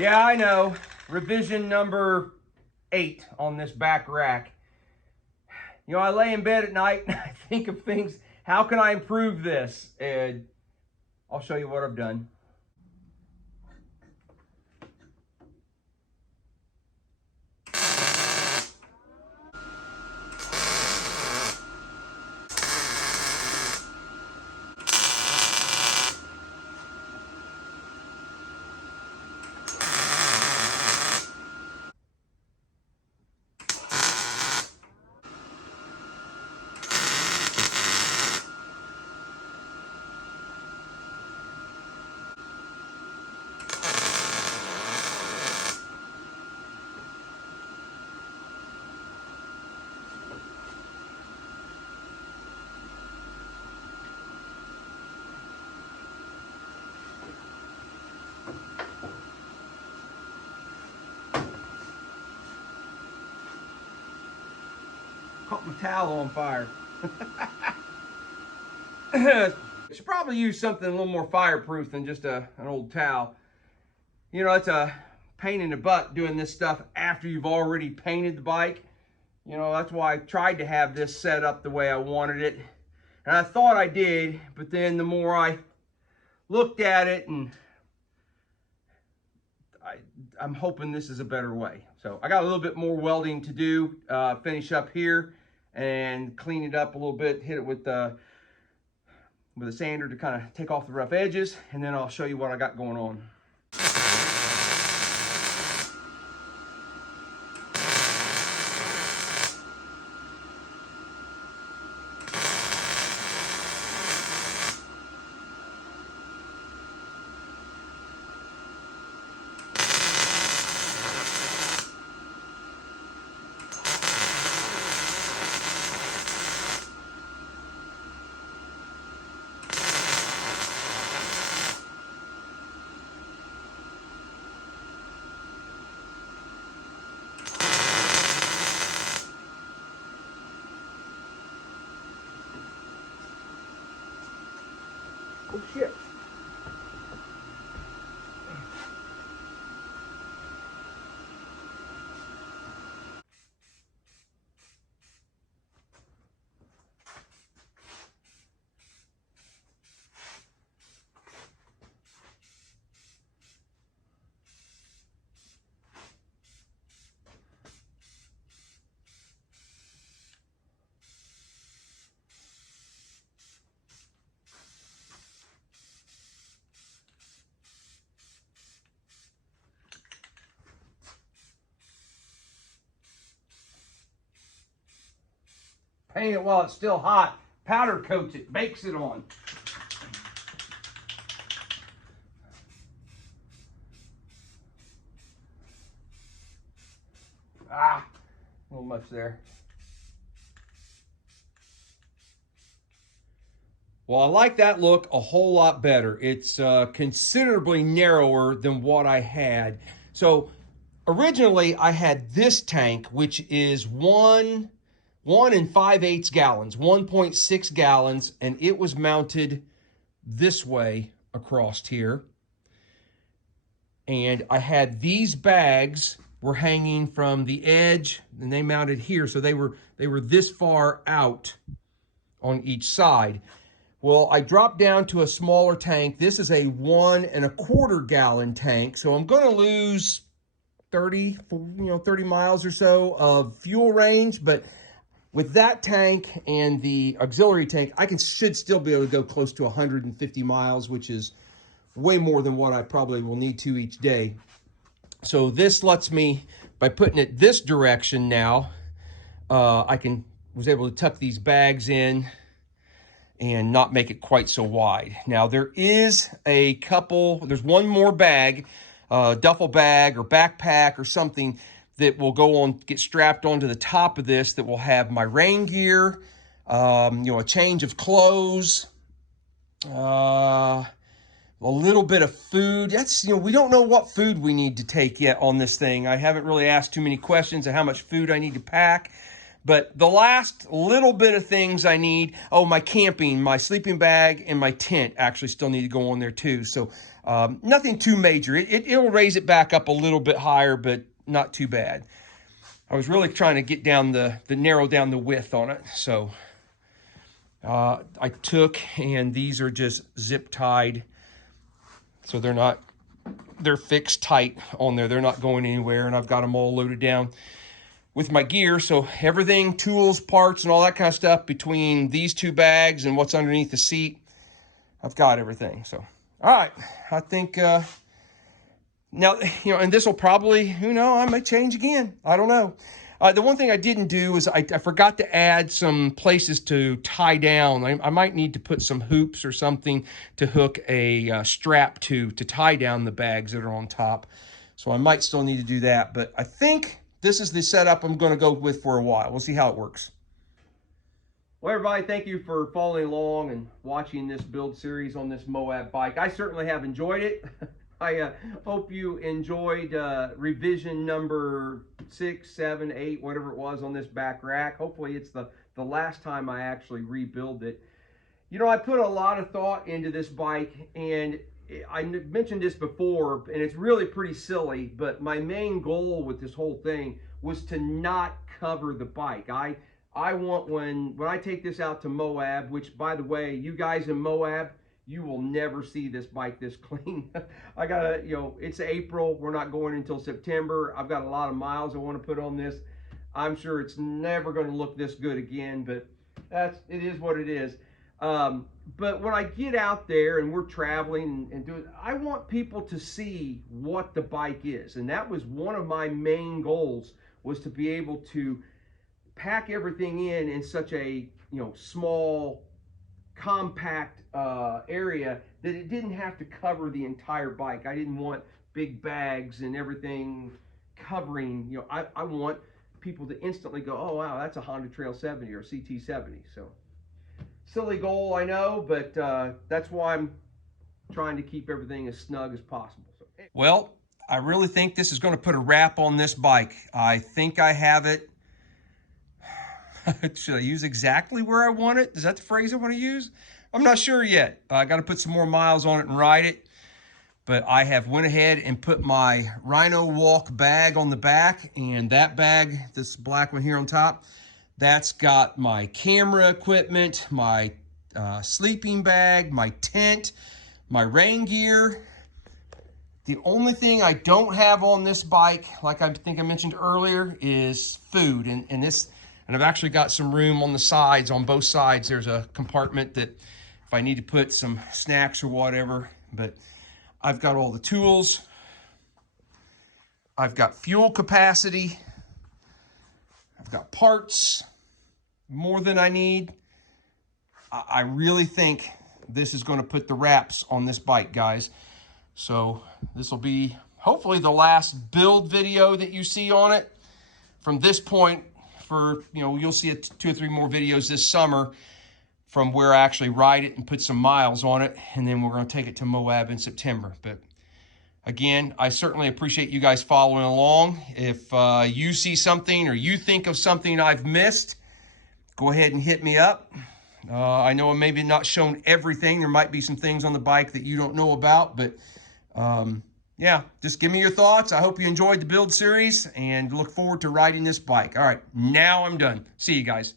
Yeah, I know. Revision number 8 on this back rack. You know, I lay in bed at night and I think of things, how can I improve this? And I'll show you what I've done. Caught my towel on fire. Should probably use something a little more fireproof than just an old towel. You know, it's a pain in the butt doing this stuff after you've already painted the bike. You know, that's why I tried to have this set up the way I wanted it. And I thought I did, but then the more I looked at it, and I'm hoping this is a better way. So I got a little bit more welding to do, finish up here and clean it up a little bit, hit it with a sander to kind of take off the rough edges, and then I'll show you what I got going on. Oh shit. Paint it while it's still hot. Powder coats it, bakes it on. Ah, a little much there. Well, I like that look a whole lot better. It's considerably narrower than what I had. So originally I had this tank, which is 1 5/8 gallons, 1.6 gallons, and it was mounted this way across here. And I had these bags were hanging from the edge, and they mounted here, so they were this far out on each side. Well, I dropped down to a smaller tank. This is a 1 1/4 gallon tank, so I'm going to lose 30 miles or so of fuel range, but with that tank and the auxiliary tank, I should still be able to go close to 150 miles, which is way more than what I probably will need to each day. So this lets me, by putting it this direction now, was able to tuck these bags in and not make it quite so wide. Now there's one more bag, duffel bag or backpack or something that will get strapped onto the top of this, that will have my rain gear, a change of clothes, a little bit of food. We don't know what food we need to take yet on this thing. I haven't really asked too many questions of how much food I need to pack. But the last little bit of things I need, my camping, my sleeping bag, and my tent actually still need to go on there too. So Nothing too major. It'll raise it back up a little bit higher, but not too bad. I was really trying to get down narrow down the width on it. So I took, and these are just zip tied. So they're fixed tight on there. They're not going anywhere, and I've got them all loaded down with my gear. So everything, tools, parts, and all that kind of stuff between these two bags and what's underneath the seat, I've got everything. So, all right, I think now, and this will probably, I might change again. I don't know. The one thing I didn't do is I forgot to add some places to tie down. I might need to put some hoops or something to hook a strap to tie down the bags that are on top. So I might still need to do that. But I think this is the setup I'm going to go with for a while. We'll see how it works. Well, everybody, thank you for following along and watching this build series on this Moab bike. I certainly have enjoyed it. I hope you enjoyed revision number 6, 7, 8, whatever it was on this back rack. Hopefully it's the last time I actually rebuild it. I put a lot of thought into this bike, and I mentioned this before, and it's really pretty silly, but my main goal with this whole thing was to not cover the bike. I want, when I take this out to Moab, which, by the way, you guys in Moab, you will never see this bike this clean. I gotta, it's April. We're not going until September. I've got a lot of miles I want to put on this. I'm sure it's never going to look this good again, but it is what it is. But when I get out there and we're traveling and doing, I want people to see what the bike is. And that was one of my main goals, was to be able to pack everything in such a, small, compact area that it didn't have to cover the entire bike. I didn't want big bags and everything covering, I want people to instantly go, oh wow, that's a Honda Trail 70 or CT70. So silly goal, I know, but that's why I'm trying to keep everything as snug as possible. So, well, I really think this is going to put a wrap on this bike. I think I have it. Should I use exactly where I want it? Is that the phrase I want to use? I'm not sure yet. I got to put some more miles on it and ride it. But I have went ahead and put my Rhino Walk bag on the back, and that bag, this black one here on top, that's got my camera equipment, my sleeping bag, my tent, my rain gear. The only thing I don't have on this bike, like I think I mentioned earlier, is food. And I've actually got some room on the sides, on both sides. There's a compartment that if I need to put some snacks or whatever, but I've got all the tools. I've got fuel capacity. I've got parts, more than I need. I really think this is going to put the wraps on this bike, guys. So this will be hopefully the last build video that you see on it. From this point, you'll see 2 or 3 more videos this summer from where I actually ride it and put some miles on it, and then we're going to take it to Moab in September. But again, I certainly appreciate you guys following along. If you see something or you think of something I've missed, go ahead and hit me up. I know I'm maybe not shown everything. There might be some things on the bike that you don't know about, but yeah, just give me your thoughts. I hope you enjoyed the build series and look forward to riding this bike. All right, now I'm done. See you guys.